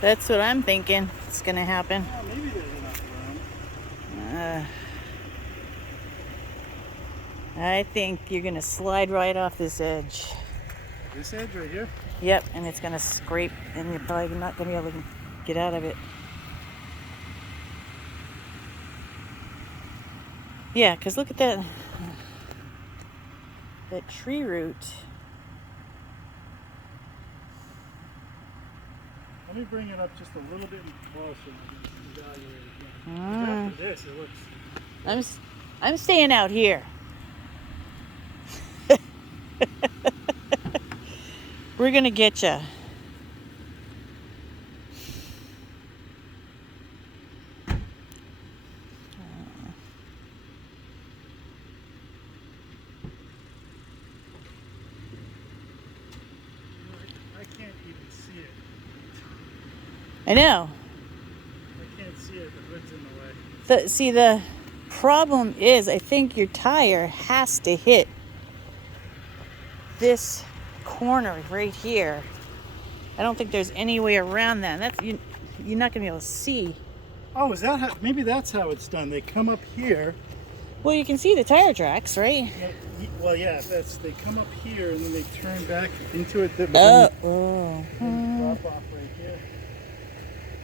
That's what I'm thinking. It's gonna happen. Well, maybe there's enough room. I think you're gonna slide right off this edge. This edge right here? Yep, and it's gonna scrape, and you're probably not gonna be able to get out of it. Yeah, because look at that tree root. Let me bring it up just a little bit closer and evaluate it again. After this, it looks... I'm staying out here. We're gonna get you. I can't even see it. I know. I can't see it. The hood's in the way. See, the problem is, I think your tire has to hit this corner right here. I don't think there's any way around that. That's you're not gonna be able to see. Oh, is that how? Maybe that's how it's done. They come up here. Well, you can see the tire tracks, right? Well, yeah. They come up here and then they turn back into it. And drop off right here.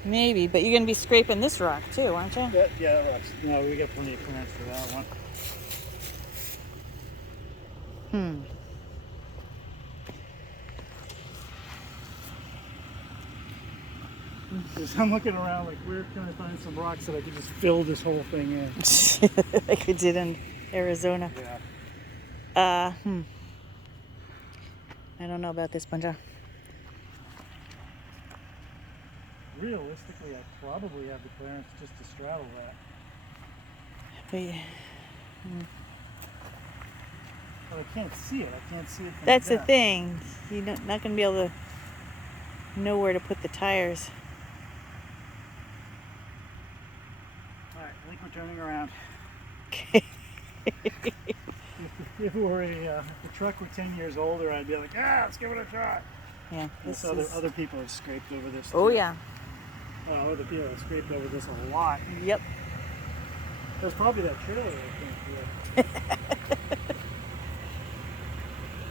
Maybe, but you're gonna be scraping this rock too, aren't you? Yeah, that rocks. No, we got plenty of clearance for that one. Because I'm looking around like, where can I find some rocks that I could just fill this whole thing in? Like we did in Arizona. Yeah. I don't know about this, Bunja. Realistically, I probably have the clearance just to straddle that. But I can't see it. I can't see it from That's there. the thing. You're not going to be able to know where to put the tires. All right, I think we're turning around. Okay. If the truck were 10 years older, I'd be like, let's give it a shot. Yeah. Other people have scraped over this. Oh, too. yeah. Other people have scraped over this a lot. Yep. There's probably that trailer, I think.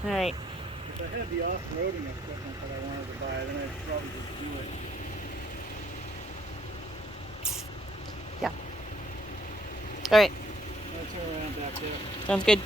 All right. If I had the off-roading equipment that I wanted to buy, then I'd probably just do it. Yeah. All right. I'll turn around back there. Sounds good.